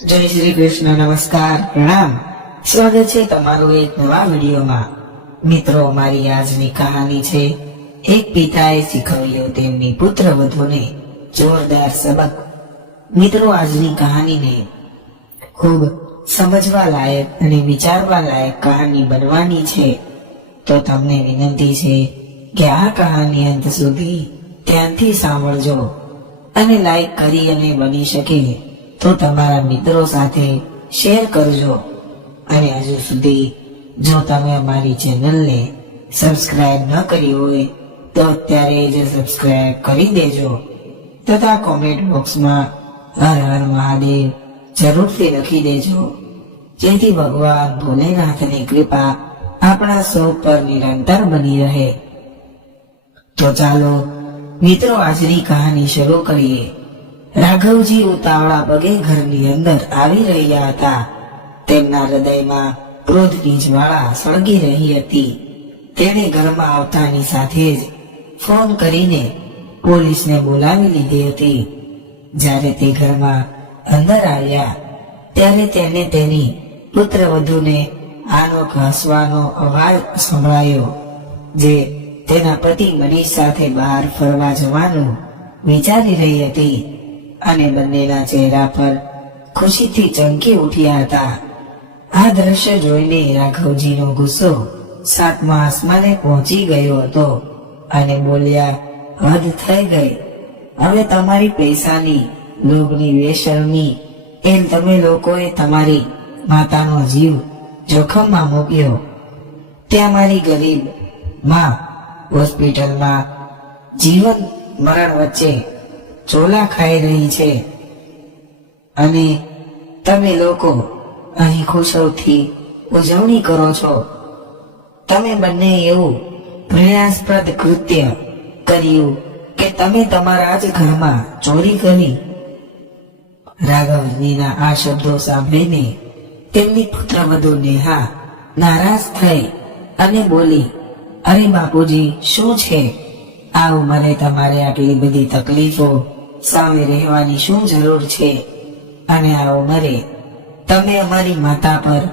જય શ્રી કૃષ્ણ, નમસ્કાર, પ્રણામ. સ્વાગત છે તમારું એક નવા વિડીયોમાં. મિત્રો, મારી આજની કહાની છે એક પિતાએ શીખવ્યો તેમની પુત્ર વધુને જોરદાર સબક. મિત્રો, આજની કહાનીને ખૂબ સમજવા લાયક અને વિચારવા લાયક કહાની બનવાની છે. તો તમને વિનંતી છે કે આ કહાની અંત સુધી ધ્યાનથી સાંભળજો અને લાઈક કરી અને બની શકે તો તમારા મિત્રો સાથે શેર કરજો. અને હજુ સુધી જો તમે અમારી ચેનલને સબસ્ક્રાઇબ ન કરી હોય તો અત્યારે જ સબસ્ક્રાઇબ કરી દેજો તથા કોમેન્ટ બોક્સમાં હર હર મહાદેવ જરૂરથી લખી દેજો, જેથી ભગવાન ભોલેનાથની કૃપા આપણા સૌ પર નિરંતર બની રહે. તો ચાલો મિત્રો, આજની કહાની શરૂ કરીએ. રાઘવજી ઉતાવળા પગે ઘરની અંદર આવી રહ્યા હતા. તેમના હૃદયમાં ક્રોધની જ્વાળા સળગી રહી હતી. તેણે ઘરમાં આવતાની સાથે જ ફોન કરીને પોલીસને બોલાવી લીધી હતી. જ્યારે તે ઘરમાં અંદર આવ્યા ત્યારે તેને તેની પુત્રવધૂને આનોખ હસવાનો અવાજ સંભળાયો, જે તેના પતિ મનીષ સાથે બહાર ફરવા જવાનું વિચારી રહી હતી. અને બંનેના ચહેરા પર ખુશીથી ચમકી ઉઠ્યા હતા. આ દ્રશ્ય જોઈને રાઘવજીનો ગુસ્સો સાતમા આસમાને પહોંચી ગયો હતો અને બોલ્યા, હદ થઈ ગઈ. હવે તમારી પૈસાની લોભની વેશરમી એમ તમે લોકોએ તમારી માતાનો જીવ જોખમમાં મૂક્યો. ત્યાં મારી ગરીબ માં હોસ્પિટલમાં જીવન મરણ વચ્ચે ચોલા ખાઈ રહી છે અને તમે લોકો અહીં ખુશીથી ઉજવણી કરો છો. તમે બંને એવું પ્રયાસપ્રદ કૃત્ય કર્યું કે તમે તમારા જ ઘરમાં ચોરી કરી. રાઘવજીના આ શબ્દો સાંભળીને તેમની પુત્રવધુ નેહા નારાજ થઈ અને બોલી, અરે બાપુજી, શું છે? આ ઉંમરે તમારે આટલી બધી તકલીફો સામે રહેવાની શું જરૂર છે? અને આ ઉંમરે તમે અમારી માતા પર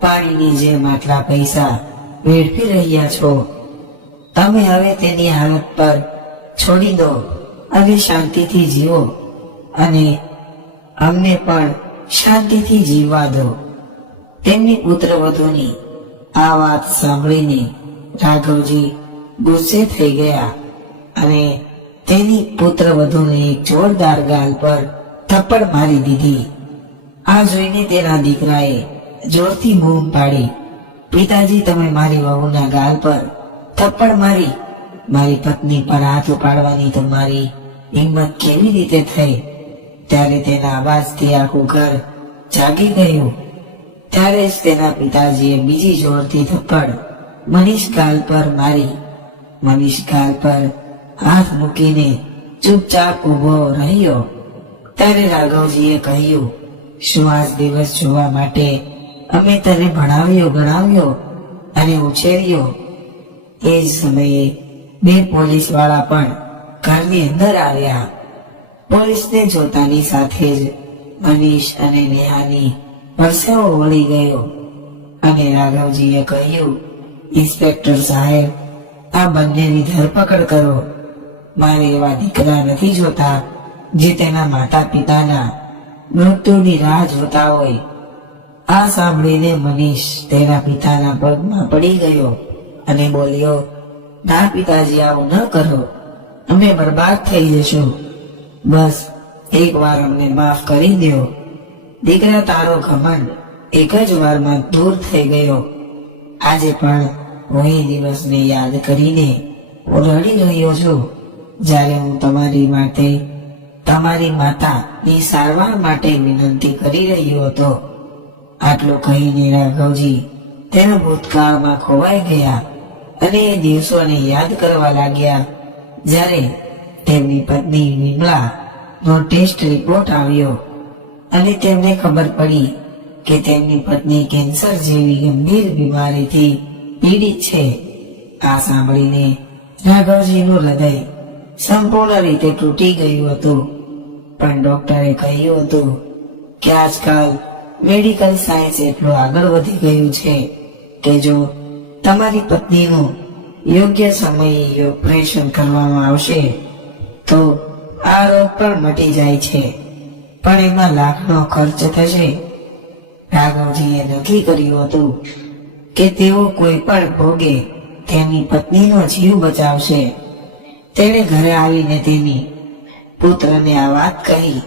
પાણીની જેમ આટલા પૈસા વેડફી રહ્યા છો. તમે હવે તેની હાલત પર છોડી દો અને શાંતિથી જીવો અને અમને પણ શાંતિથી જીવવા દો. તેમની પુત્રવધૂની આ વાત સાંભળીને રાઘવજી ગુસ્સે થઈ ગયા અને તેની પુત્રવધૂને એક જોરદાર ગાલ પર થપ્પડ મારી દીધી. આ જોઈને તેના દીકરાએ જોરથી બૂમ પાડી, પિતાજી, તમે મારી વહુના ગાલ પર થપ્પડ મારી? મારી પત્ની પર હાથ ઉપાડવાની તમારી હિંમત કેવી રીતે થઈ? ત્યારે તેના અવાજથી આખું ઘર જાગી ગયું. ત્યારે જ તેના પિતાજીએ બીજી જોરથી થપ્પડ મનીષ ગાલ પર મારી. મનીષ ગાલ પર હાથ મૂકીને ચૂપચાપ ઊભો રહ્યો. ત્યારે રાઘવજીએ કહ્યું, શું આજ દિવસ જોવા માટે અમે તને ભણાવ્યો, ગણાવ્યો અને ઉછેર્યો? એ જ સમયે બે પોલીસ વાળા પણ ઘરની અંદર આવ્યા. પોલીસને જોતાની સાથે જ મનીષ અને નેહાની પરસેવો વળી ગયો અને રાઘવજીએ કહ્યું, ઇન્સ્પેક્ટર સાહેબ, આ બંનેની ધરપકડ કરો. મારે એવા દીકરા નથી જોતા જે તેના માતા પિતાના મૃત્યુની રાહ જોતા હોય. આ સાંભળીને મનીષ તેના પિતાના પગમાં પડી ગયો અને બોલ્યો, ના પિતાજી, આવું ન કરો. અમે બરબાદ થઈ જશું. બસ એક વાર અમને માફ કરી દો. દીકરા, તારો ઘમંડ એક જ વારમાં દૂર થઈ ગયો. આજે પણ હું એ દિવસને યાદ કરીને રડી રહ્યો છું, જ્યારે હું તમારી માટે તમારી માતાની સારવાર માટે વિનંતી કરી રહ્યો હતો. આટલું કહીને રાઘવજી તેના ભૂતકાળમાં ખોવાઈ ગયા અને એ દિવસોને યાદ કરવા લાગ્યા, જ્યારે તેમની પત્ની વિમલા નો ટેસ્ટ રિપોર્ટ આવ્યો અને તેમને ખબર પડી કે તેમની પત્ની કેન્સર જેવી ગંભીર બીમારીથી પીડિત છે. આ સાંભળીને રાઘવજીનું હૃદય સંપૂર્ણ રીતે તૂટી ગયું હતું. પણ ડોક્ટરે કહ્યું હતું કે આજકાલ મેડિકલ સાયન્સ એટલું આગળ વધી ગયું છે કે જો તમારી પત્નીનું યોગ્ય સમયે ઓપરેશન કરવામાં આવશે તો આ રોગ પણ મટી જાય છે, પણ એમાં લાખનો ખર્ચ થશે. રાઘવજીએ નક્કી કર્યું હતું કે તેઓ કોઈ પણ ભોગે તેની પત્નીનો જીવ બચાવશે. તેણે ઘરે આવીને તેની પુત્રને આ વાત કહી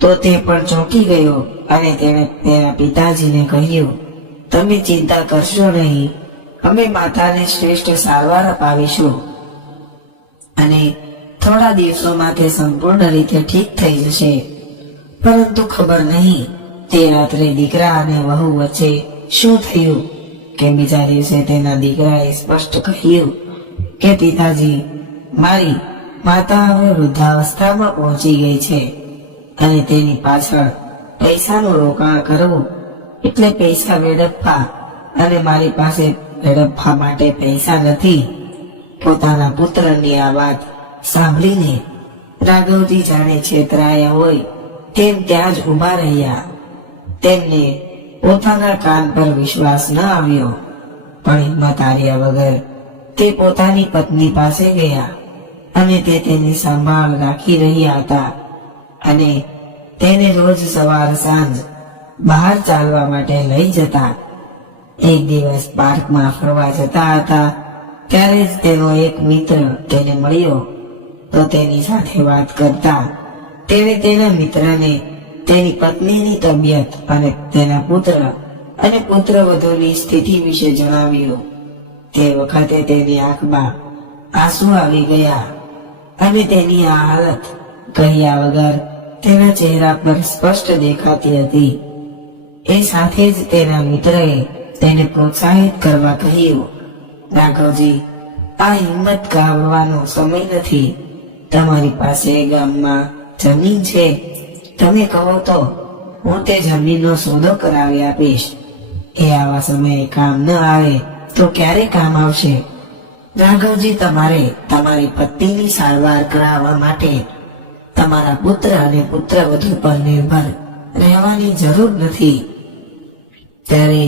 તો તે પણ ચોંકી ગયો અને તેણે તેના પિતાજીને કહ્યું, તમે ચિંતા કરશો નહીં, અમે માતાને શ્રેષ્ઠ સારવાર અપાવીશું અને થોડા દિવસોમાં તે સંપૂર્ણ રીતે ઠીક થઈ જશે. પરંતુ ખબર નહીં તે રાત્રે દીકરા અને વહુ વચ્ચે શું થયું કે બીજા દિવસે તેના દીકરાએ સ્પષ્ટ કહ્યું કે પિતાજી, મારી માતા હવે વૃદ્ધાવસ્થામાં પહોંચી ગઈ છે અને તેની પાછળ પૈસાનું રોકાણ કરવું એટલે પૈસા વેડફવા, અને મારી પાસે વેડફવા માટે પૈસા નથી. પોતાના પુત્રની આ વાત સાંભળીને રાઘવજી જાણે છેતરાયા હોય તેમ ત્યાં જ ઊભા રહ્યા. તેમને પોતાના કાન પર વિશ્વાસ ન આવ્યો, પણ હિંમત હાર્યા વગર તે પોતાની પત્ની પાસે ગયા અને તે તેની સંભાળ રાખી રહ્યા હતા અને તેને રોજ સવાર સાંજ બહાર ચાલવા માટે લઈ જતા. એક દિવસ પાર્કમાં ફરવા જતા હતા ત્યારે જ તેનો એક મિત્ર તેને મળ્યો તો તેની સાથે વાત કરતા તેણે તેના મિત્રને તેની પત્નીની તબિયત અને તેના પુત્ર અને પુત્રવધૂની સ્થિતિ વિશે જણાવ્યું. તે વખતે તેની આંખમાં આંસુ આવી ગયા અને તેની આ હાલત કહ્યા વગર તેના ચહેરા પર સ્પષ્ટ દેખાતી હતી. એ સાથે જ તેના મિત્રએ તેને પ્રોત્સાહિત કરવા કહ્યું, રાઘવજી, આ હિંમત ગાવવાનો સમય નથી. તમારી પાસે ગામમાં જમીન છે, તમે કહો તો હું તે જમીનનો સોદો કરાવી આપીશ. એ આવા સમયે કામ ન આવે તો ક્યારે કામ આવશે? રાઘવજી, તમારે તમારી પત્નીની સારવાર કરાવવા માટે તમારા પુત્ર અને પુત્રવધુ પર નિર્ભર રહેવાની જરૂર નથી. ત્યારે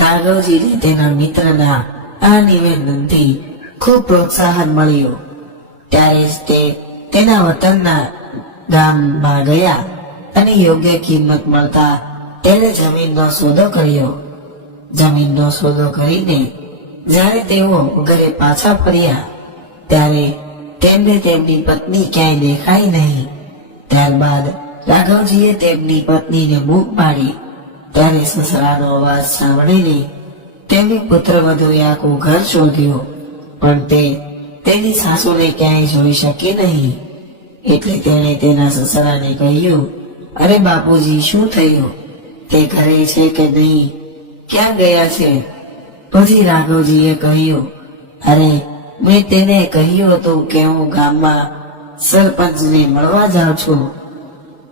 રાઘવજીને તેના મિત્રના આ નિવેદનથી ખૂબ પ્રોત્સાહન મળ્યું. ત્યારે જ તે તેના વતનના ગામમાં ગયા અને યોગ્ય કિંમત મળતા તેણે જમીનનો સોદો કર્યો. જમીનનો સોદો કરીને જ્યારે તેઓ ઘરે પાછા ફર્યા ત્યારે તેમને તેમની પત્ની ક્યાંય દેખાઈ નહીં. ત્યારબાદ રાઘવજીએ તેમની પત્નીને બૂમ પાડી ત્યારે સસરાનો અવાજ સાંભળીને તેમની પુત્રવધુએ આખું ઘર શોધ્યું, પણ તે તેની સાસુને ક્યાંય જોઈ શકી નહીં. એટલે તેણે તેના સસરાને કહ્યું, અરે બાપુજી, શું થયું? તે ઘરે છે કે નહીં? ક્યાં ગયા છે? પછી રાઘવજીએ કહ્યું, અરે મેં તેને કહ્યું હતું કે હું ગામમાં સરપંચને મળવા જાઉં છું.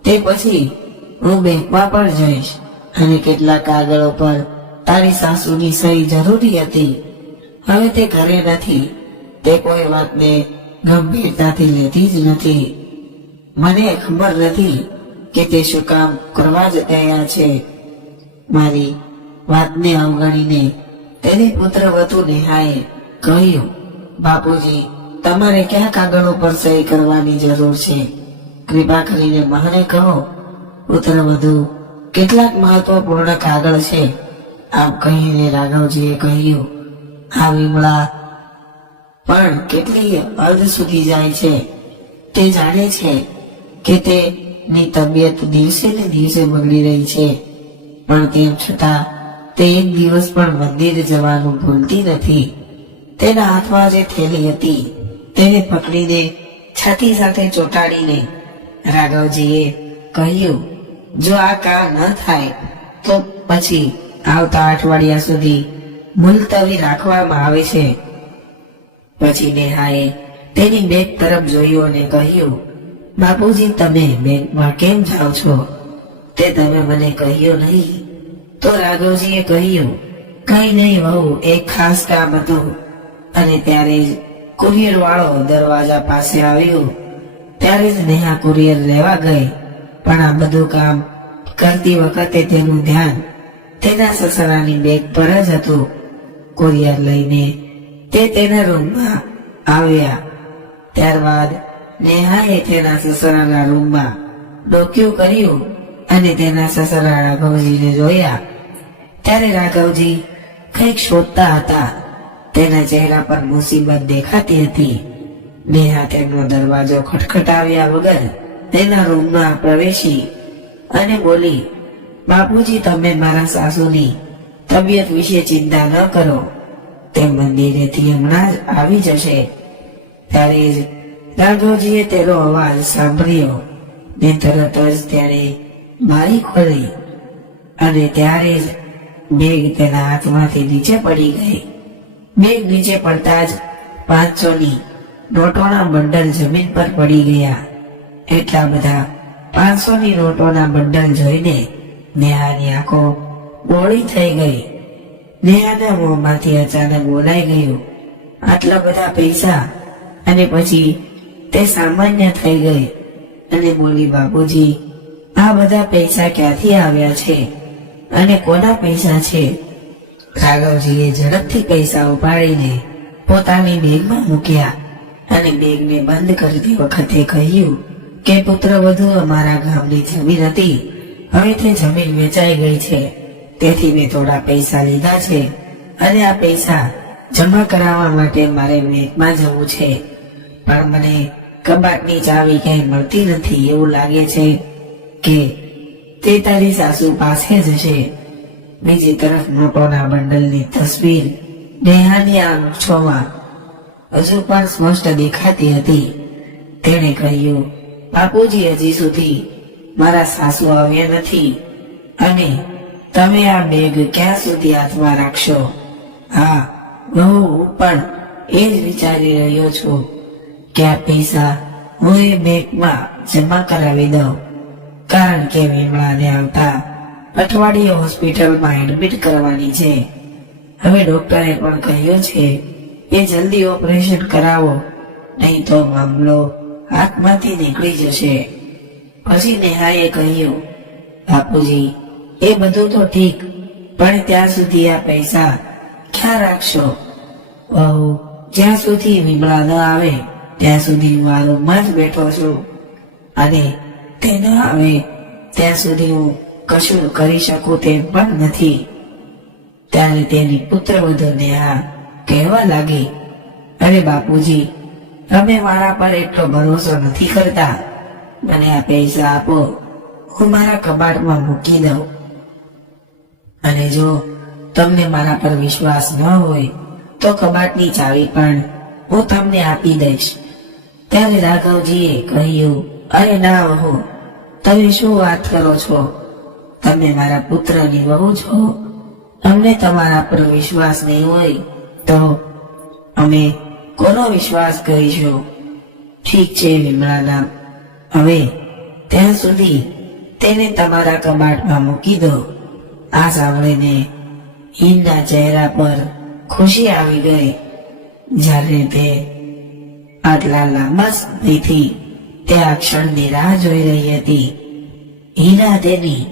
તે પછી હું બેંકમાં પણ જઈશ અને કેટલાક કાગળો પર તારી સાસુની સહી જરૂરી હતી. હવે તે ઘરે નથી. તે કોઈ વાતને ગંભીરતાથી લેતી જ નથી. મને ખબર નથી કે તે શું કામ કરવા જ ગયા છે. મારી વાતને અવગણીને તેની પુત્રવધુ નેહાએ કહ્યું, બાપુજી, તમારે કયા કાગળો પર સહી કરવાની જરૂર છે? કૃપા કરીને મને કહો. પુત્રવધુ, કેટલાક મહત્વપૂર્ણ કાગળ છે. આમ કહીને રાઘવજીએ કહ્યું, આ વિમળા પણ કેટલી હદ સુધી જાય છે. તે જાણે છે કે તેની તબિયત દિવસે ને દિવસે બગડી રહી છે, પણ તેમ છતાં તે એક દિવસ પણ મંદિર જવાનું ભૂલતી નથી. તેના હાથમાં જે થેલી હતી તેને પકડીને છાતી સાથે ચોંટાડીને રાઘવજીએ કહ્યું, જો આ કામ ન થાય તો પછી આવતા અઠવાડિયા સુધી મુલતવી રાખવામાં આવે છે. પછી નેહાએ તેની બેગ તરફ જોયું અને કહ્યું, બાપુજી, તમે બેંકમાં કેમ જાઓ છો? તે તમે મને કહ્યું નહીં. તો રાઘવજીએ કહ્યું, કઈ નહીં વહુ, એક ખાસ કામ હતું. અને ત્યારે જ કુરિયર વાળો દરવાજા પાસે આવ્યો. ત્યારે જ નેહા કુરિયર લેવા ગઈ, પણ આ બધું કામ કરતી વખતે તેનું ધ્યાન તેના સસરાની બેગ પર જ હતું. કુરિયર લઈને તે તેના રૂમમાં આવ્યા. ત્યારબાદ નેહાએ તેના સસરાના રૂમમાં ડોકિયું કર્યું અને તેના સસરા રાઘવજીને જોયા. ત્યારે રાઘવજી કંઈક શોધતા હતા. તેના ચહેરા પર મુસીબત દેખાતી હતી. નેહા તેમનો દરવાજો ખટખટાવ્યા વગર તેના રૂમમાં પ્રવેશી અને બોલી, બાપુજી, તમે મારા સાસુની તબિયત વિશે ચિંતા ન કરો, તે મંદિરેથી હમણાં જ આવી જશે. ત્યારે જ રાઘવજીએ તેનો અવાજ સાંભળ્યો ને તરત જ તેણે બારી ખોલી અને ત્યારે જ બેગ તેના હાથમાંથી નીચે પડી ગઈ. બેગ નીચે પડતા જ 500ની નોટોના બંડલ જમીન પર પડી ગયા. એટલા બધા 500ની નોટોના બંડલ જોઈને નેહાની આંખો બોળી થઈ ગઈ. નેહાના મોંમાંથી અચાનક બોલાઈ ગયું, આટલા બધા પૈસા? અને પછી તે સામાન્ય થઈ ગઈ અને બોલી, બાપુજી, આ બધા પૈસા ક્યાંથી આવ્યા છે અને કોના પૈસા છે? રાઘવજીએ ઝડપથી પૈસા ઉપાડીને પોતાની બેગમાં મૂક્યા અને બેગને બંધ કરતી વખતે કહ્યું કે પુત્રવધુ અમારા ગામની જમીન હતી, હવે તે જમીન વેચાઈ ગઈ છે, તેથી મેં થોડા પૈસા લીધા છે અને આ પૈસા જમા કરાવવા માટે મારે બેંકમાં જવું છે. પણ મને કબાટની ચાવી ક્યાંય મળતી નથી. એવું લાગે છે કે તે તારી સાસુ પાસે જ છે. બીજી તરફ નોટોના બંડલની તસવીર નેહાની આંખોમાં હજુ પણ સ્પષ્ટ દેખાતી હતી. તેણે કહ્યું, બાપુજી, હજી સુધી મારા સાસુ આવ્યા નથી અને તમે આ બેગ ક્યાં સુધી હાથમાં રાખશો? હા, હું પણ એ જ વિચારી રહ્યો છું કે આ પૈસા હું એ બેંકમાં જમા કરાવી દઉં, કારણ કે વિમળાને આવતા અઠવાડિયે હોસ્પિટલમાં એડમિટ કરવાની છે. હવે ડોક્ટરે પણ કહ્યું છે એ જલ્દી ઓપરેશન કરાવો, નહીં તો મામલો હાથમાંથી નીકળી જશે. પછી નેહાએ કહ્યું, બાપુજી, એ બધું તો ઠીક, પણ ત્યાં સુધી આ પૈસા ક્યાં રાખશો? બહુ જ્યાં સુધી વિમળા ન આવે ત્યાં સુધી હું આ રૂમમાં જ બેઠો છું અને તે ન આવે ત્યાં સુધી હું કશું કરી શકું તેમ પણ નથી. ત્યારે તેની પુત્રવધુ નેહા કહેવા લાગી, અરે બાપુજી, તમે મારા પર એટલો ભરોસો નથી કરતા. મને આ પૈસા આપો, હું મારા કબાટમાં મૂકી દઉં, અને જો તમને મારા પર વિશ્વાસ ન હોય તો કબાટની ચાવી પણ હું તમને આપી દઈશ. ત્યારે રાઘવજીએ કહ્યું, અરે ના વહુ, તમે શું વાત કરો છો? તમે મારા પુત્રની વહુ છો. અમને તમારા પર વિશ્વાસ નહીં હોય તો અમે કોનો વિશ્વાસ કરીશું? ઠીક છે વિમળાના, હવે ત્યાં સુધી તેને તમારા કબાટમાં મૂકી દો. આ સાંભળીને હિંદના ચહેરા પર ખુશી આવી ગઈ. જ્યારે તે આટલા લાંબા સમયથી તે આ ક્ષણની રાહ જોઈ રહી હતી. હિના તેની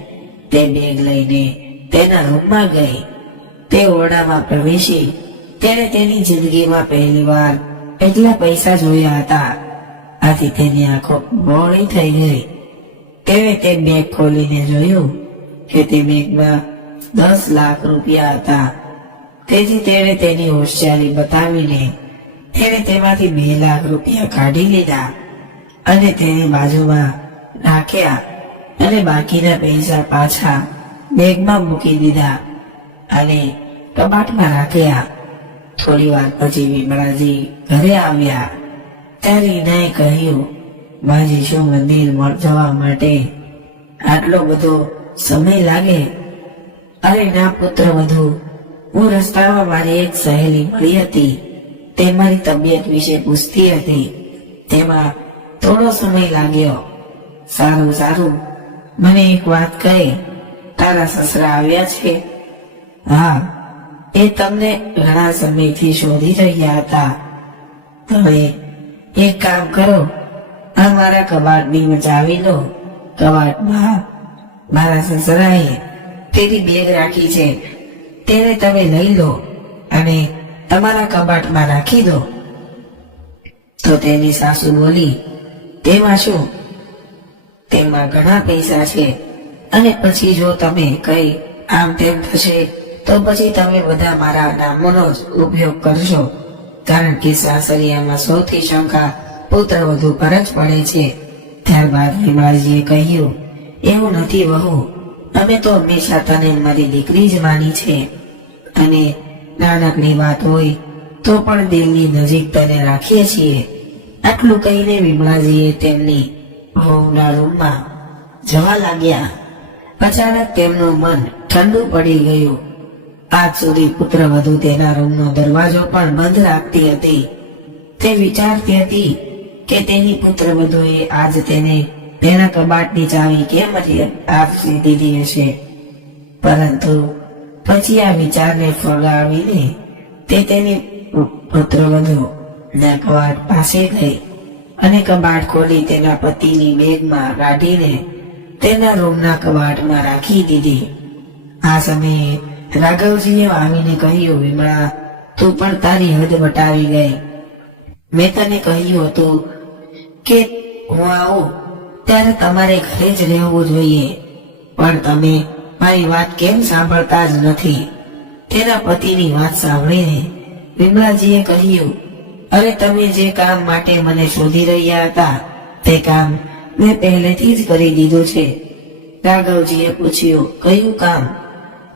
તે બેગ લઈને તેના રૂમમાં ગઈ. તે ઓરડામાં પ્રવેશી તેણે તેની જિંદગીમાં પહેલીવાર એટલા પૈસા જોયા હતા. આથી તેની આંખો મોડી થઈ ગઈ. તેણે તે બેગ ખોલીને જોયું કે તે બેગમાં 10 લાખ રૂપિયા હતા. તેથી તેણે તેની હોશિયારી બતાવીને તેણે તેમાંથી 2 લાખ રૂપિયા કાઢી લીધા અને તેની બાજુમાં રાખ્યા અને બાકીના પૈસા પાછા બેગમાં મૂકી દીધા અને કબાટમાં રાખ્યા. થોડી વાર પછી વિમળાજી ઘરે આવ્યા. ત્યારે હિનાએ કહ્યું, માજી, શું મંદિર જવા માટે આટલો બધો સમય લાગે? અરે ના પુત્રવધુ, હું રસ્તામાં મારી એક સહેલી મળી હતી. તે મારી તબિયત વિશે પૂછતી હતી. તેમાં થોડો સમય લાગ્યો. સારું સારું, મને એક વાત કહે, તારા સસરા આવ્યા છે? હા, એ તમને ઘણા સમયથી શોધી રહ્યા હતા. તમે એક કામ કરો, આ મારા કબાટની ચાવી લો. કબાટમાં મારા સસરાએ તેરી બેગ રાખી છે, તેને તમે લઈ લો અને તમારા કબાટમાં રાખી દો. તો તેની સાસુ બોલી, તેમાં શું? તેમાં ઘણા પૈસા છે, અને પછી જો તમે કઈ આમ તેમ થશે તો પછી તમે બધા મારા નામોનો જ ઉપયોગ કરશો, કારણ કે સાસરિયામાં સૌથી શંકા પુત્ર વધુ પર જ પડે છે. ત્યારબાદ વિમળાજીએ કહ્યું, એવું નથી વહુ, અમે તો હંમેશા તને મારી દીકરી જ માની છે, અને નાનકડી વાત હોય તો પણ દિલની નજીક તને રાખીએ છીએ. આટલું કહીને વિમળાજીએ તેમની વહુના રૂમમાં જવા લાગ્યા. અચાનક તેમનું મન ઠંડુ પડી ગયું. આજ સુધી પુત્ર વધુ તેના રૂમનો દરવાજો પણ બંધ રાખતી હતી. તે વિચારતી હતી કે તેની પુત્ર વધુએ આજ તેને તેના કબાટની ચાવી કેમ આપી દીધી હશે. પરંતુ પછી આ વિચારને ફગાવીને તે તેની પુત્ર વધુ ના કબાટ પાસે ગઈ અને કબાટ ખોલી તેના પતિની બેગમાં કાઢીને તેના રૂમના કબાટમાં રાખી દીધી. આ સમયે રાઘવજીએ આવીને કહ્યું, વિમળા, તું પણ તારી હદ વટાવી ગઈ. મેં તને કહ્યું હતું કે હું આવું ત્યારે તમારે ઘરે જ રહેવું જોઈએ, પણ તમે મારી વાત કેમ સાંભળતા જ નથી. તેના પતિની વાત સાંભળીને વિમળાજીએ કહ્યું, અરે તમે જે કામ માટે મને શોધી રહ્યા હતા તે કામ મેં પહેલેથી જ કરી દીધું છે. રાઘવજીએ પૂછ્યું, કયું કામ?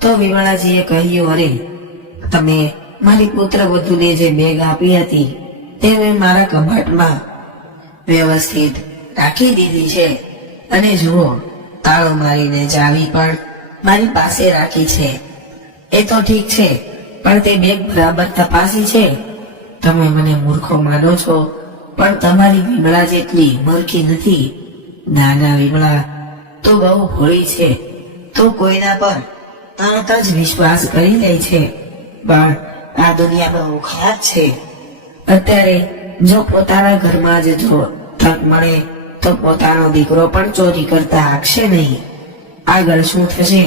તો વિમળાજીએ કહ્યું, અરે તમે મારી પુત્ર વધુને જે બેગ આપી હતી તે મેં મારા કબાટમાં વ્યવસ્થિત રાખી દીધી છે, અને જુઓ, તાળો મારીને ચાવી પણ મારી પાસે રાખી છે. એ તો ઠીક છે, પણ તે બેગ બરાબર તપાસી છે? તમે મને મૂર્ખો માનો છો, પણ તમારી વિમળા જેટલી મૂર્ખી નથી. નાના વિમળા, તું બહુ ભોળી છે. તું કોઈના પર તરત જ વિશ્વાસ કરી લે છે, પણ આ દુનિયા બહુ ખરાબ છે. અત્યારે જો પોતાના ઘરમાં જ જો તક મળે તો પોતાનો દીકરો પણ ચોરી કરતા આગશે નહીં. આગળ શું થશે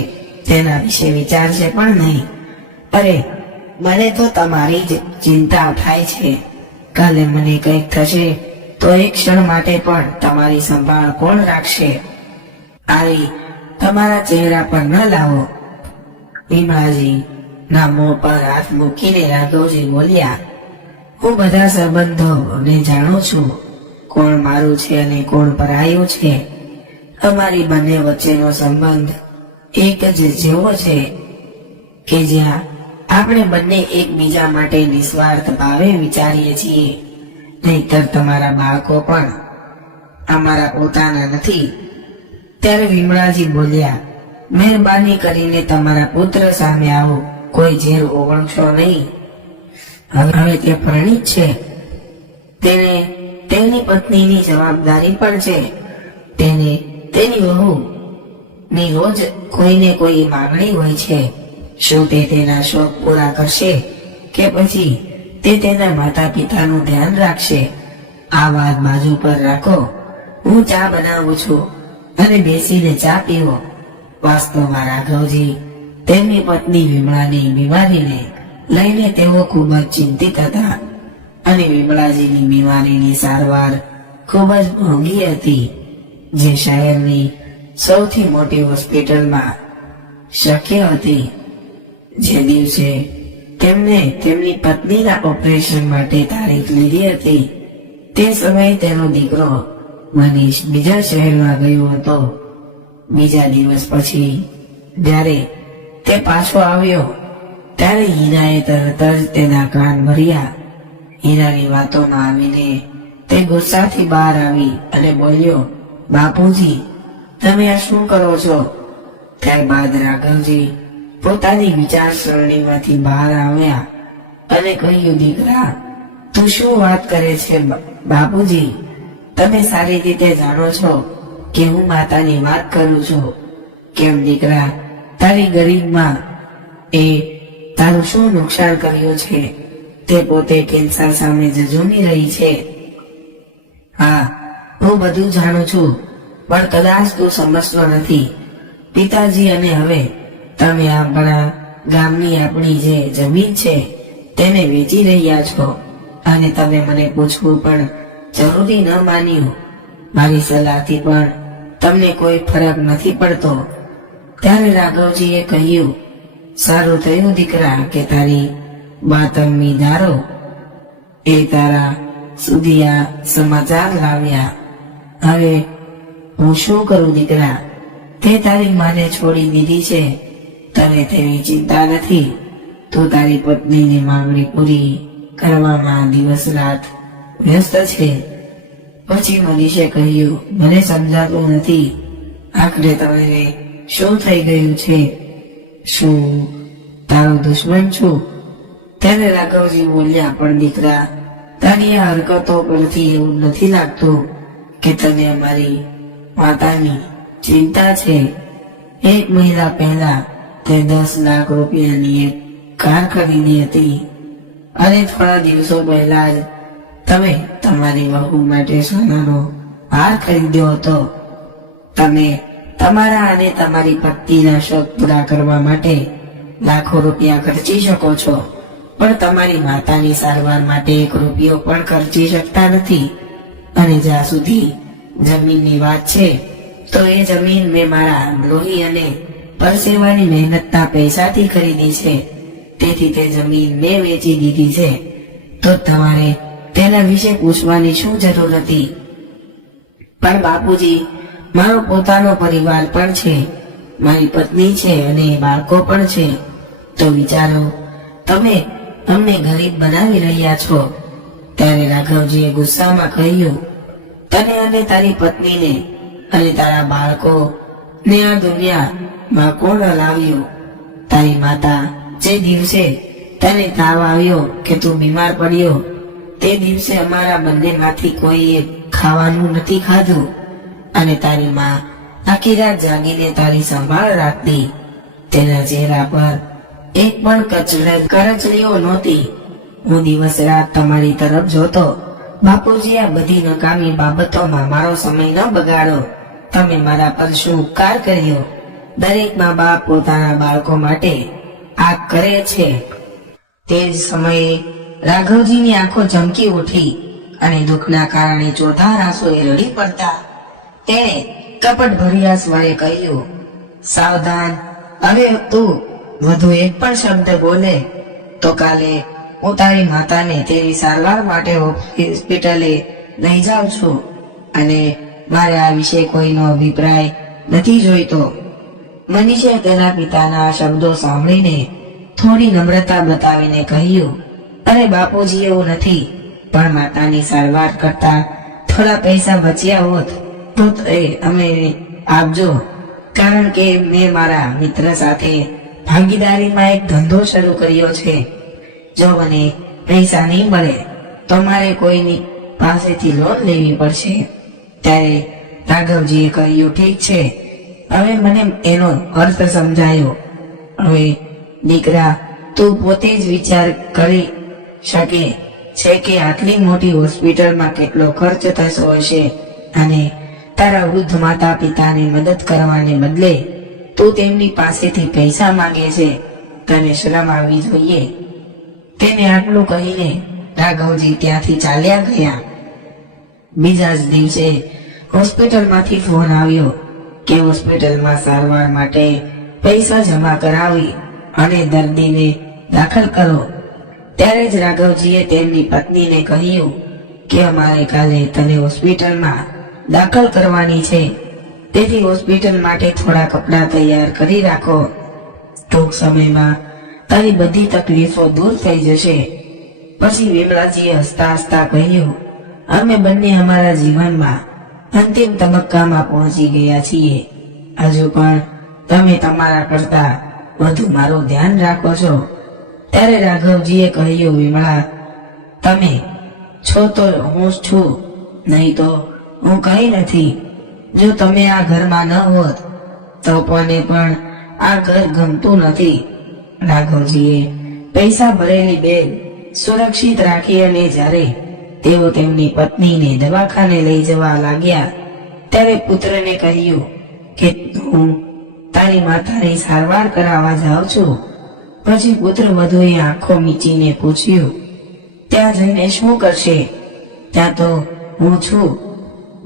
તેના વિશે વિચારશે પણ નહીં. અરે, મને તો તમારી જ ચિંતા થાય છે. કાલે મને કંઈક થશે તો એક ક્ષણ માટે પણ તમારી સંભાળ કોણ રાખશે? આવી તમારા ચહેરા પર ન લાવો. વિમળાજી ના મોં પર હાથ મૂકીને રાઘવજી બોલ્યા, હું બધા સંબંધોને જાણું છું, કોણ મારું છે અને કોણ પરાયું છે. અમારી બંને વચ્ચેનો સંબંધ એક જ જેવો છે કે જ્યાં આપણે બંને એકબીજા માટે નિસ્વાર્થ ભાવે વિચારીએ છીએ. નહીતર તમારા બાળકો પણ અમારા પોતાના નથી. ત્યારે વિમળાજી બોલ્યા, મહેરબાની કરીને તમારા પુત્ર સામે આવો, કોઈ ઝેર ઓગળશો નહીં. હવે તે પરિણીત છે, તેને તેની પત્નીની જવાબદારી પણ છે. તેને તેની વહુ ની રોજ કોઈને કોઈ માંગણી હોય છે. શું તે તેના શોખ પૂરા કરશે કે પછી તે તેના માતા પિતાનું ધ્યાન રાખશે? આ વાત બાજુ પર રાખો. હું ચા બનાવું છું અને બેસીને ચા પીવો. વાસ્તવમાં રાઘવજી તેમની પત્ની વિમળાની બીમારીને લઈને તેઓ ખૂબ જ ચિંતિત હતા, અને વિમળાજીની બીમારીની સારવાર ખૂબ જ મોંઘી હતી, જે શહેરની સૌથી મોટી હોસ્પિટલમાં શક્ય હતી. જે દિવસે તેમને તેમની પત્નીના ઓપરેશન માટે તારીખ લીધી હતી તે સમયે તેનો દીકરો મનીષ બીજા શહેરમાં ગયો હતો. બીજા દિવસ પછી જ્યારે તે પાછો આવ્યો ત્યારે હીનાએ તરત જ તેના કાન ભર્યા. હીનાની વાતોમાં આવીને તે ગુસ્સાથી બહાર આવી અને બોલ્યો, બાપુજી, તમે આ શું કરો છો? ત્યારબાદ રાઘવજી પોતાની વિચારસરણીમાંથી બહાર આવ્યા અને કહ્યું, દીકરા, તું શું વાત કરે છે? બાપુજી, તમે સારી રીતે જાણો છો કે હું માતાની વાત કરું છું. કેમ દીકરા, તારી ગરીબમાં એ તારું શું નુકસાન કર્યું છે? તે પોતે કેન્સર સામે ઝઝૂમી રહી છે. હા, હું બધું જાણું છું, પણ કદાચ તું સમજતો નથી. પિતાજી, અને હવે તમે આપણા ગામની આપણી જે જમીન છે તેને વેચી રહ્યા છો, અને તમે મને પૂછવું પણ જરૂરી ન માન્યું. મારી સલાહથી પણ તમને કોઈ ફરક નથી પડતો. ત્યારે રાઘવજીએ કહ્યું, સારું થયું દીકરા કે તારી બાતમી દારો એ તારા સુધી આ સમાચાર લાવ્યા. હવે હું શું કરું દીકરા? તે તારી માને છોડી દીધી છે. તને તેની ચિંતા નથી. તું તારી પત્નીની માંગણી પૂરી કરવામાં દિવસ રાત વ્યસ્ત છે. પછી મનીષે કહ્યું, મને સમજાતું નથી. આખરે તમને શું થઈ ગયું છે? શું તારો દુશ્મન છું? ત્યારે રાઘવજી બોલ્યા, પણ દીકરા, તારી આ હરકતો પરથી એવું નથી લાગતું કે તને અમારી માતાની ચિંતા છે. 1 મહિના પહેલા તે 10 લાખ રૂપિયાની એક કાર ખરીદી હતી, અને થોડા દિવસો પહેલા જ તમે તમારી વહુ માટે સોનાનો હાર ખરીદ્યો હતો. તમે તમારા અને તમારી પત્નીના શોખ પૂરા કરવા માટે લાખો રૂપિયા ખર્ચી શકો છો, પણ તમારી માતાની સારવાર માટે 1 રૂપિયો પણ ખર્ચી શકતા નથી. અને જ્યાં સુધી જમીનની વાત છે, તો એ જમીન મેં મારા લોહી અને પરસેવાની મહેનતના પૈસાથી ખરીદી છે. તેથી તે જમીન મેં વેચી દીધી છે. તો તમારે તેના વિશે પૂછવાની શું જરૂર હતી? પણ બાપુજી, મારો પોતાનો પરિવાર પણ છે, મારી પત્ની છે અને બાળકો પણ છે. તો વિચારો, તમે અમને ગરીબ બનાવી રહ્યા છો. ત્યારે રાઘવજીએ ગુસ્સામાં કહ્યું, તને અને તારી પત્નીને અને તારા બાળકો ને આ દુનિયામાં કોણ લાવ્યું? તારી માતા જે દિવસે તને તાવ આવ્યો કે તું બીમાર પડ્યો, તે દિવસે અમારા બંનેમાંથી કોઈએ ખાવાનું નથી ખાધું, અને તારી માં આખી રાત જાગીને તારી સંભાળ રાખતી. તેના ચહેરા પર એક પણ કરચલીઓ નહોતી. હું દિવસ રાત તમારી તરફ જોતો. બાપુજી, આ બધી નકામી બાબતોમાં મારો સમય ન બગાડો. તમે મારા પર શું ઉપકાર કર્યો? દરેક મા બાપ પોતાના બાળકો માટે આ કરે છે. તે જ સમયે રાઘવજીની આંખો ચમકી ઉઠી, અને દુઃખના કારણે ચોધાર આંસુએ રડી પડતા તેણે કપટ ભર્યા સ્વરે કહ્યું, સાવધાન, હવે તું વધુ એક પણ શબ્દ બોલે તો કાલે હું તારી માતાને તેની સારવાર માટે હોસ્પિટલે લઈ જાઉં છું, અને મારે આ વિશે કોઈનો અભિપ્રાય નથી જોઈતો. મનીષે તેના પિતાના શબ્દો સાંભળીને થોડી નમ્રતા બતાવીને કહ્યું, અરે બાપુજી, એવું નથી, પણ માતાની સારવાર કરતા થોડા પૈસા બચ્યા હોત તો અમે આપજો, કારણ કે મેં મારા મિત્ર સાથે ભાગીદારીમાં એક ધંધો શરૂ કર્યો છે. જો મને પૈસા નહીં મળે તો મારે કોઈની પાસેથી લોન લેવી પડશે. ત્યારે રાઘવજીએ કહ્યું, ઠીક છે, હવે મને એનો અર્થ સમજાયો. હવે દીકરા, તું પોતે જ વિચાર કરી શકે છે કે આટલી મોટી હોસ્પિટલમાં કેટલો ખર્ચ થતો હશે, અને તારા વૃદ્ધ માતા પિતાને મદદ કરવાને બદલે તું તેમની પાસેથી પૈસા માંગે છે. તને શરમ આવવી જોઈએ. તેને આટલું કહીને રાઘવજી ત્યાંથી ચાલ્યા ગયા. બીજા જ દિવસે હોસ્પિટલમાંથી ફોન આવ્યો કે હોસ્પિટલમાં સારવાર માટે પૈસા જમા કરાવી અને દર્દીને દાખલ કરો. ત્યારે જ રાઘવજીએ તેમની પત્નીને કહ્યું કે અમારે કાલે તને હોસ્પિટલમાં દાખલ કરવાની છે, તેથી હોસ્પિટલ માટે થોડા કપડાં તૈયાર કરી રાખો. ટૂંક સમયમાં તારી બધી તકલીફો દૂર થઈ જશે. પછી વિમલાજીએ હસતા હસતા કહ્યું, અમે બંને અમારા જીવનમાં અંતિમ તબક્કામાં પહોંચી ગયા છીએ. હજુ પણ તમે તમારા કરતા વધુ મારું ધ્યાન રાખો છો. ત્યારે રાઘવજીએ કહ્યું, વિમળા, તમે છો તો હું છું, નહીં તો હું કઈ નથી. જો તમે આ ઘરમાં ન હોત તો પણ આ ઘર ગમતું નથી. રાઘવજીએ પૈસા ભરેલી બેગ સુરક્ષિત રાખી, અને જ્યારે તેઓ તેમની પત્નીને દવાખાને લઈ જવા લાગ્યા ત્યારે પુત્રને કહ્યું કે હું તારી માતાની સારવાર કરાવવા જાઉં છું. પછી પુત્ર વધુએ આંખો મીચીને પૂછ્યું, ત્યાં જઈને શું કરશે? ત્યાં તો હું છું.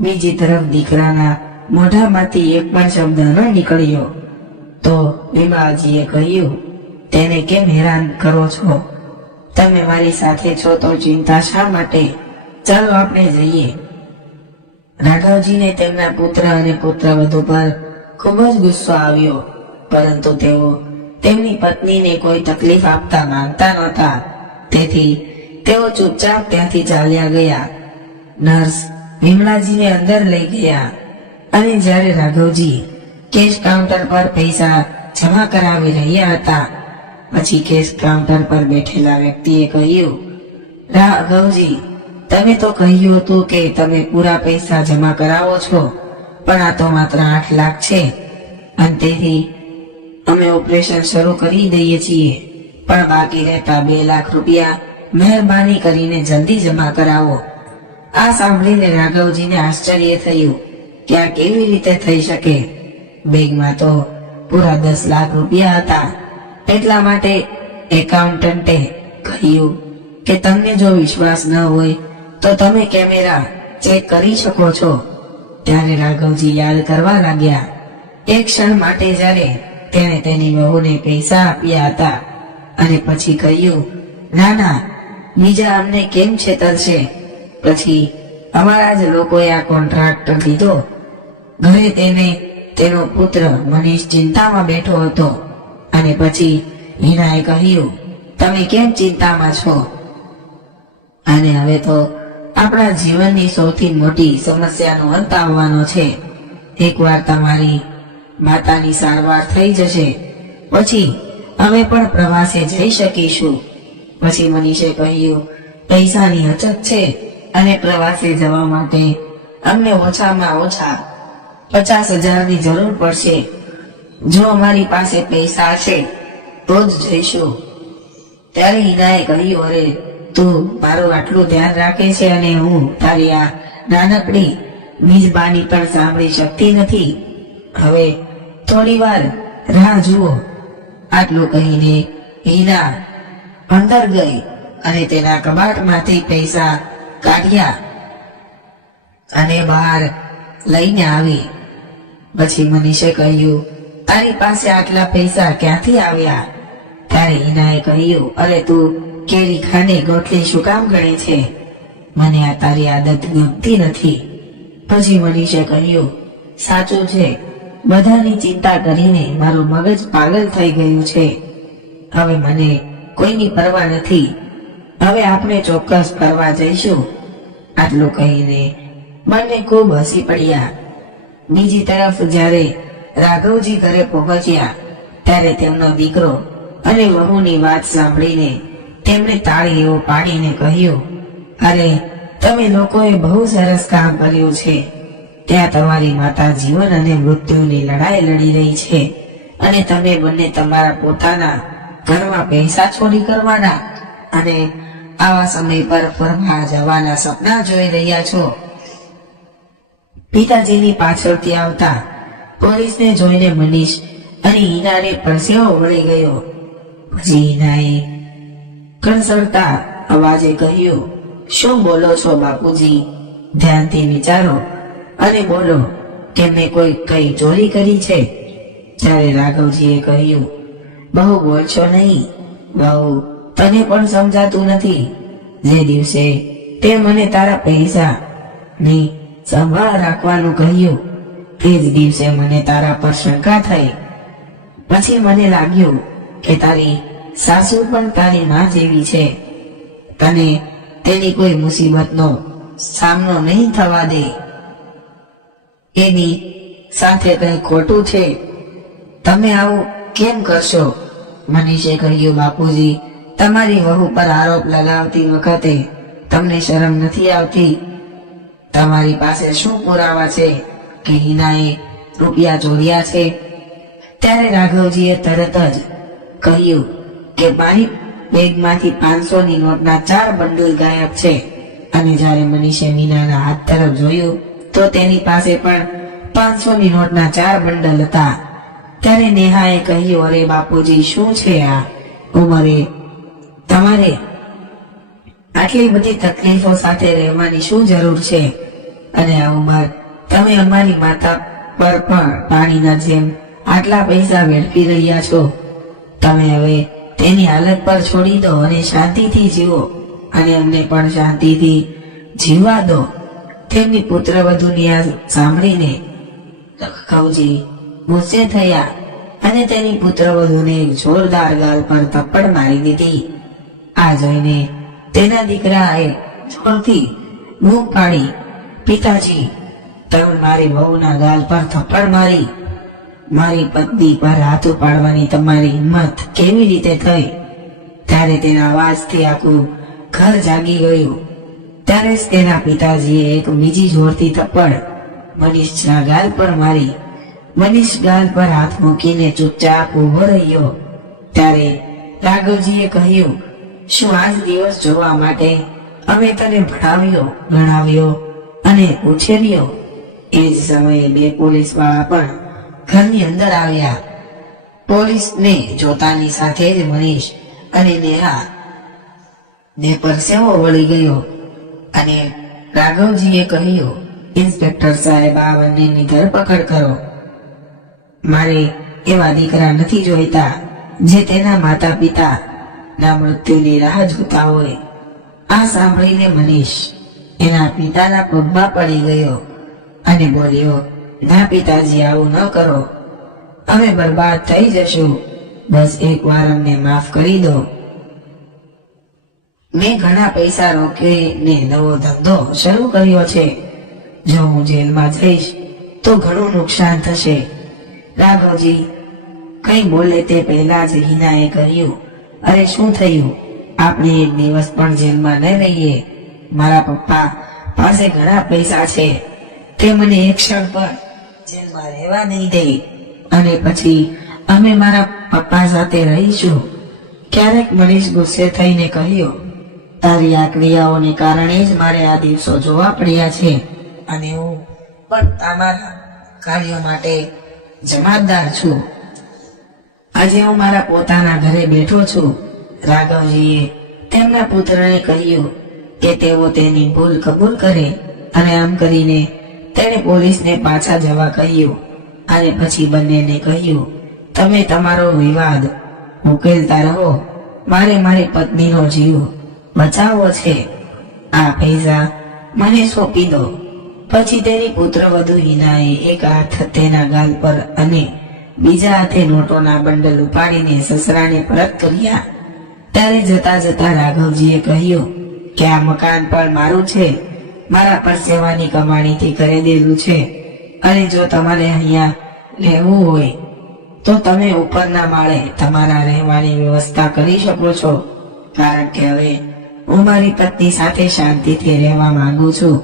બીજી તરફ દીકરાના મોઢામાંથી એક પણ શબ્દ ન નીકળ્યો. તો વિમલાજીએ કહ્યું, તેને કેમ હેરાન કરો છો? તમે મારી સાથે છો તો ચિંતા શા માટે? ચાલો આપણે જઈએ. રાઘવજીને તેમના પુત્ર અને પુત્રવધુ પર ખૂબ જ ગુસ્સો આવ્યો, પરંતુ તેઓ તેમની પત્નીને કોઈ તકલીફ આપતા માંગતા નહોતા. તેથી તેઓ ચૂપચાપ ત્યાંથી ચાલ્યા ગયા. નર્સ વિમલાજીને અંદર લઈ ગયા અને જ્યારે રાઘવજી કેશ કાઉન્ટર પર પૈસા જમા કરાવી રહ્યા હતા, પછી કેશ કાઉન્ટર પર બેઠેલા વ્યક્તિએ કહ્યું, રાઘવજી, તમે તો કહ્યું હતું કે તમે પૂરા પૈસા જમા કરાવો છો, પણ આ તો માત્ર 8 લાખ છે અને તેથી અમે ઓપરેશન શરૂ કરી દઈએ છીએ, પણ બાકી રહેતા 2 લાખ રૂપિયા મહેરબાની કરીને જલ્દી જમા કરાવો. આ સાંભળીને રાઘવજીને આશ્ચર્ય થયું કે આ કેવી રીતે થઈ શકે. બેગમાં તો પૂરા 10 લાખ રૂપિયા હતા. એટલા માટે એકાઉન્ટન્ટે કહ્યું કે તમને જો વિશ્વાસ ન હોય તો તમે કેમેરા ચેક કરી શકો છો. ત્યારે રાઘવજી યાદ કરવા લાગ્યા. એક ક્ષણ માટે જ્યારે તેણે તેની વહુને પૈસા આપ્યા હતા અને પછી કહ્યું, ના ના, બીજા અમને કેમ છેતરશે? પછી અમારા જ લોકોએ આ કોન્ટ્રાક્ટ લીધો. ઘરે તેનો પુત્ર મનીષ ચિંતામાં બેઠો હતો અને પછી હિનાએ કહ્યું, તમે કેમ ચિંતામાં છો? અને હવે તો આપણા જીવનની સૌથી મોટી સમસ્યાનો અંત આવવાનો છે. એકવાર તમારી માતાની સારવાર થઈ જશે પછી અમે પણ પ્રવાસે જઈ શકીશું. પછી મનીષે કહ્યું, પૈસાની અછત છે અને પ્રવાસે જવા માટે અમને ઓછામાં ઓછા 50,000ની જરૂર પડશે. જો અમારી પાસે પૈસા છે તો જ જઈશું. ત્યારે હિનાએ કહ્યું, અરે તું મારું આટલું ધ્યાન રાખે છે અને હું તારી આ નાનકડી મિજબાની પણ સાંભળી શકતી નથી. હવે થોડી વાર રાહ જુઓ. આટલું કહીને હિના અંદર ગઈ અને તેના કબાટમાંથી પૈસા કાઢ્યા અને બહાર લઈને આવી. પછી મનીષે કહ્યું, તારી પાસે આટલા પૈસા ક્યાંથી આવ્યા? ત્યારે હિનાએ કહ્યું, અરે તું કેરી ખાને ગોટલી શું કામ ગણે છે? મને આ તારી આદત ગમતી નથી. પછી મનીષે કહ્યું, સાચું છે, બધાની ચિંતા કરીને મારું મગજ પાગલ થઈ ગયું છે. હવે મને કોઈની પરવા નથી. હવે આપણે ચોક્કસ ફરવા જઈશું. આટલું કહીને બંને ખૂબ હસી પડ્યા. બીજી તરફ જ્યારે રાઘવજી ઘરે પહોંચ્યા ત્યારે તેમનો દીકરો અને વહુની વાત સાંભળીને તેમણે તાળીઓ પાડીને કહ્યું, અરે તમે લોકોએ બહુ સરસ કામ કર્યું છે. ત્યાં તમારી માતા જીવન અને મૃત્યુની લડાઈ લડી રહી છે અને તમે બંને તમારા પોતાના ઘરમાં પૈસા ચોરી કરવાના અને આવા સમય પર ફરવા જવાના સપના જોઈ રહ્યા છો. પિતાજીની પાછળથી આવતા પોલીસને જોઈને મનીષ અને હિનાને પરસેવો વળી ગયો. પછી હિનાએ કણસરતા અવાજે કહ્યું, શું બોલો છો બાપુજી? ધ્યાનથી વિચારો અને બોલો કે મેં કઈ ચોરી કરી છે? ત્યારે રાઘવજીએ કહ્યું, બહુ બોલશો નહીં બહુ, તને પણ સમજાતું નથી. જે દિવસે તે મને તારા પૈસા ની સંભાળ રાખવાનું કહ્યું તે જ દિવસે મને તારા પર શંકા થઈ. પછી મને લાગ્યું કે તારી સાસુ પણ તારી માં જેવી છે. તને તેની કોઈ મુસીબતનો સામનો નહીં થવા દે. એની સાથે કંઈ ખોટું છે. તમે આવું કેમ કરશો? મનીષે કહ્યું, બાપુજી, તમારી વહુ પર આરોપ લગાવતી વખતે તમને શરમ નથી આવતી? તમારી પાસે શું પુરાવા છે કે હિનાએ રૂપિયા ચોર્યા છે? ત્યારે રાઘવજીએ તરત જ કહ્યું કે મારી બેગમાંથી 500ની નોટના 4 બંડલ ગાયબ છે. અને જ્યારે મનીષે મીનાના હાથ તરફ જોયું તો તેની પાસે પણ 500ની નોટના 4 બંડલ હતા. ત્યારે નેહાએ કહ્યું, અરે બાપુજી, શું છે આ ઉંમરે તમારે આટલી બધી તકલીફો સાથે રહેવાની શું જરૂર છે? અને આ ઉંમર તમે અમારી માતા પર પણ પાણીના જેમ આટલા પૈસા વેડફી રહ્યા છો. તમે હવે તેની હાલત પર છોડી દો અને શાંતિથી જીવો, અને અમને પણ શાંતિથી જીવવા દો. તેમની પુત્રવધૂની આ સાંભળીને રઘુજી ગુસ્સે થયા અને તેની પુત્રવધૂને જોરદાર ગાલ પર થપ્પડ મારી દીધી. આ જોઈને તેના દીકરાએ જોરથી બૂમ પાડી, પિતાજી, તમે મારી વહુના ગાલ પર થપ્પડ મારી. મારી પત્ની પર હાથ ઉપાડવાની તમારી હિંમત કેવી રીતે થઈ? ત્યારે તેના અવાજથી આખું ઘર જાગી ગયું. ત્યારે જ તેના પિતાજીએ એક બીજી જોરથી થપ્પડ મનીષના ગાલ પર મારી. મનીષ ગાલ પર હાથ મૂકીને ચૂપચાપ ઊભો રહ્યો. ત્યારે રાઘવજીએ કહ્યું, શું આજ દિવસ જોવા માટે અમે તને ભણાવ્યો, ગણાવ્યો અને ઉછેર્યો? એ જ સમયે બે પોલીસ વાળા પણ ઘરની અંદર આવ્યા. પોલીસને જોતાની સાથે જ મનીષ અને નેહા ને પરસેવો વળી ગયો અને રાઘવજીએ કહ્યું, ઇન્સ્પેક્ટર સાહેબ, આ બંનેની ધરપકડ કરો. મારે એવા દીકરા નથી જોઈતા જે તેના માતા પિતા ના મૃત્યુની રાહ જોતા હોય. આ સાંભળીને મનીષ એના પિતાના પગમાં પડી ગયો અને બોલ્યો, ના પિતાજી, આવું ન કરો. અમે બરબાદ થઈ જશું. બસ એકવાર અમને માફ કરી દો. મેં ઘણા પૈસા રોકીને નવો ધંધો શરૂ કર્યો છે. જો હું જેલમાં જઈશ તો ઘણું નુકસાન થશે. રાઘવજી કઈ બોલે તે પહેલા જ હિનાએ કહ્યું, અરે શું થયું? આપણે એક દિવસ પણ જેલમાં ન રહીએ. મારા પપ્પા પાસે ઘણા પૈસા છે. તે મને એક ક્ષણ પર જેલમાં રહેવા નહીં દે, અને પછી અમે મારા પપ્પા સાથે રહીશું. ક્યારેક મનીષ ગુસ્સે થઈને કહ્યું, તારી આ ક્રિયાઓને કારણે જ મારે આ દિવસો જોવા પડ્યા છે, અને હું પણ તમારા કાર્યો માટે જવાબદાર છું. આજે હું મારા પોતાના ઘરે બેઠો છું. રાઘવજીએ તેમના પુત્રને કહ્યું કે તેઓ તેની ભૂલ કબૂલ કરે, અને આમ કરીને તેણે પોલીસને પાછા જવા કહ્યું. અને પછી બંનેને કહ્યું, તમે તમારો વિવાદ ઉકેલતા રહો. મારે મારી પત્નીનો જીવ બચાવવો છે. આ પૈસા મને સોંપી દો. પછી તેની પુત્રવધુ હિનાએ એક હાથ તેના ગાલ પર અને બીજા હાથે નોટોના બંડલ ઉપાડીને સસરાને પરત કર્યા. ત્યારે જતા જતા રાઘવજીએ કહ્યું કે આ મકાન પણ મારું છે, મારા પરસેવાની કમાણીથી ખરીદેલું છે, અને જો તમારે અહીંયા રહેવું હોય તો તમે ઉપરના માળે તમારા રહેવાની વ્યવસ્થા કરી શકો છો, કારણ કે હવે હું મારી પત્ની સાથે શાંતિથી રહેવા માંગુ છું,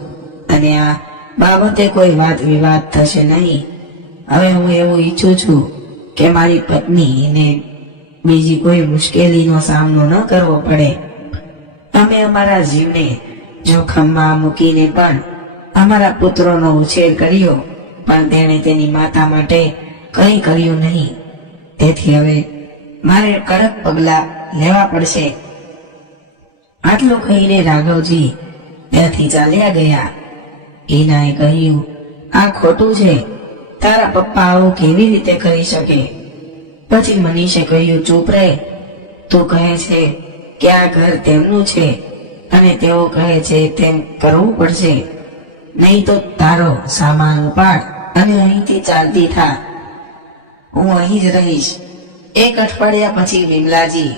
અને આ બાબતે કોઈ વાત વિવાદ થશે નહીં. હવે હું એવું ઈચ્છું છું કે મારી પત્નીને બીજી કોઈ મુશ્કેલીનો સામનો ન કરવો પડે. અમે અમારા જીવને જોખમમાં મૂકીને પણ અમારા પુત્રોનો ઉછેર કર્યો, પણ તેણે તેની માતા માટે કંઈ કર્યું નહીં. તેથી હવે મારે કડક પગલાં લેવા પડશે. આટલું કહીને રાઘવજી ત્યાંથી ચાલ્યા ગયા. હિનાએ કહ્યું, આ ખોટું છે. તારા પપ્પા આવું કેવી રીતે કરી શકે? પછી મનીષે કહ્યું, ચૂપ રહે. તું કહે છે કે આ ઘર તેમનું છે અને તેઓ કહે છે તેમ કરવું પડશે. નહીં તો તારો સામાન ઉપાડ અને અહીંથી ચાલતી થા. હું અહીં જ રહીશ. એક અઠવાડિયા પછી વિમલાજી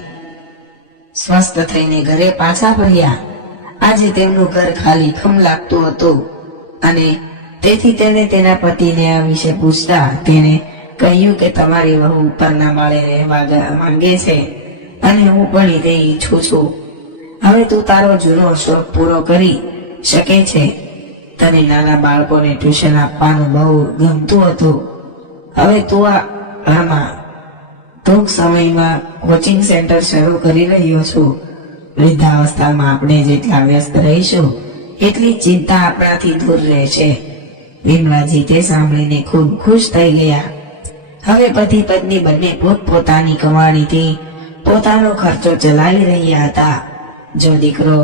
સ્વસ્થ થઈને ઘરે પાછા ફર્યા. આજે તેમનું ઘર ખાલી ખમ લાગતું હતું, અને તેથી તેને તેના પતિને આ વિશે પૂછતા તેને કહ્યું કે તમારી વહુ ઉપરના માળે રહેવા માંગે છે, અને હું પણ તે ઈચ્છું છું. હવે તું તારો જૂનો શોખ પૂરો કરી શકે છે. તને નાના બાળકોને ટ્યુશન આપવાનું બહુ ગમતું હતું. હવે તું આમાં ટૂંક સમયમાં કોચિંગ સેન્ટર શરૂ કરી રહ્યો છું. વૃદ્ધાવસ્થામાં આપણે જેટલા વ્યસ્ત રહીશું એટલી ચિંતા આપણાથી દૂર રહેશે. વિમલાજી તે સાંભળીને ખૂબ ખુશ થઈ ગયા. હવે પતિ પત્ની બંને પોતપોતાની કમાણીથી પોતાનો ખર્ચો ચલાવી રહ્યા હતા. જો દીકરો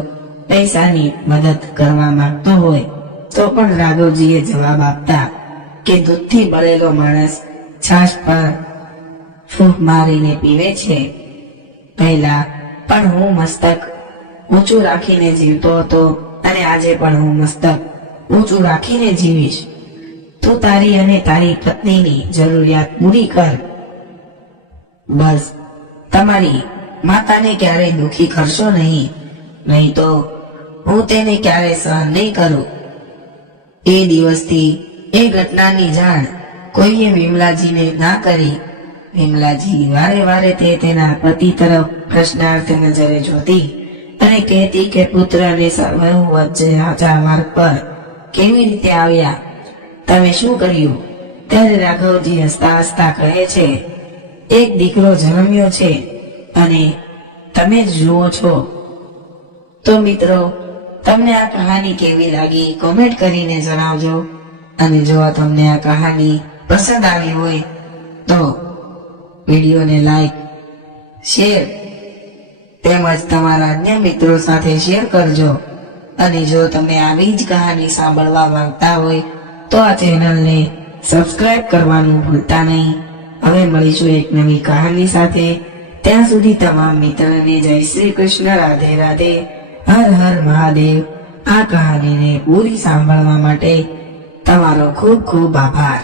પૈસાની મદદ કરવા માંગતો હોય તો પણ રાઘવજીએ જવાબ આપતા કે દૂધથી બળેલો માણસ છાશ પર ફૂંક મારીને પીવે છે. પહેલા પણ હું મસ્તક ઊંચું રાખીને જીવતો હતો અને આજે પણ હું મસ્તક ઊંચું રાખીને જીવીશ. તું તારી અને તારી પત્નીની જરૂરિયાત પૂરી કર. બસ તમારી માતાને ક્યારેય દુખી કરશો નહીં તો હું તેને ક્યારેય સહન નહીં કરું. એ દિવસથી એ ઘટનાની જાણ કોઈએ વિમલાજીને ના કરી. વિમલાજી વારે વારે તેના પતિ તરફ પ્રશ્નાર્થ નજરે જોતી અને કહેતી કે પુત્ર અને વહુ વચ્ચે સાચા માર્ગ પર કેવી રીતે આવ્યા, તમે શું કર્યું? ત્યારે રાઘવજી હસતા હસતા કહે છે, એક દીકરો જન્મ્યો છે અને તમે જ જુઓ છો. તો મિત્રો, તમને આ કહાની કેવી લાગી કોમેન્ટ કરીને જણાવજો. અને જો તમને આ કહાની પસંદ આવી હોય તો વિડીયોને લાઈક, શેર તેમજ તમારા અન્ય મિત્રો સાથે શેર કરજો. અને જો તમે આવી જ કહાની સાંભળવા માંગતા હોય તો આ ચેનલને સબસ્ક્રાઇબ કરવાનું ભૂલતા નહીં. હવે મળીશું એક નવી કહાની સાથે. ત્યાં સુધી તમામ મિત્રોને જય શ્રી કૃષ્ણ, રાધે રાધે, હર હર મહાદેવ. આ કહાનીને પૂરી સાંભળવા માટે તમારો ખૂબ ખૂબ આભાર.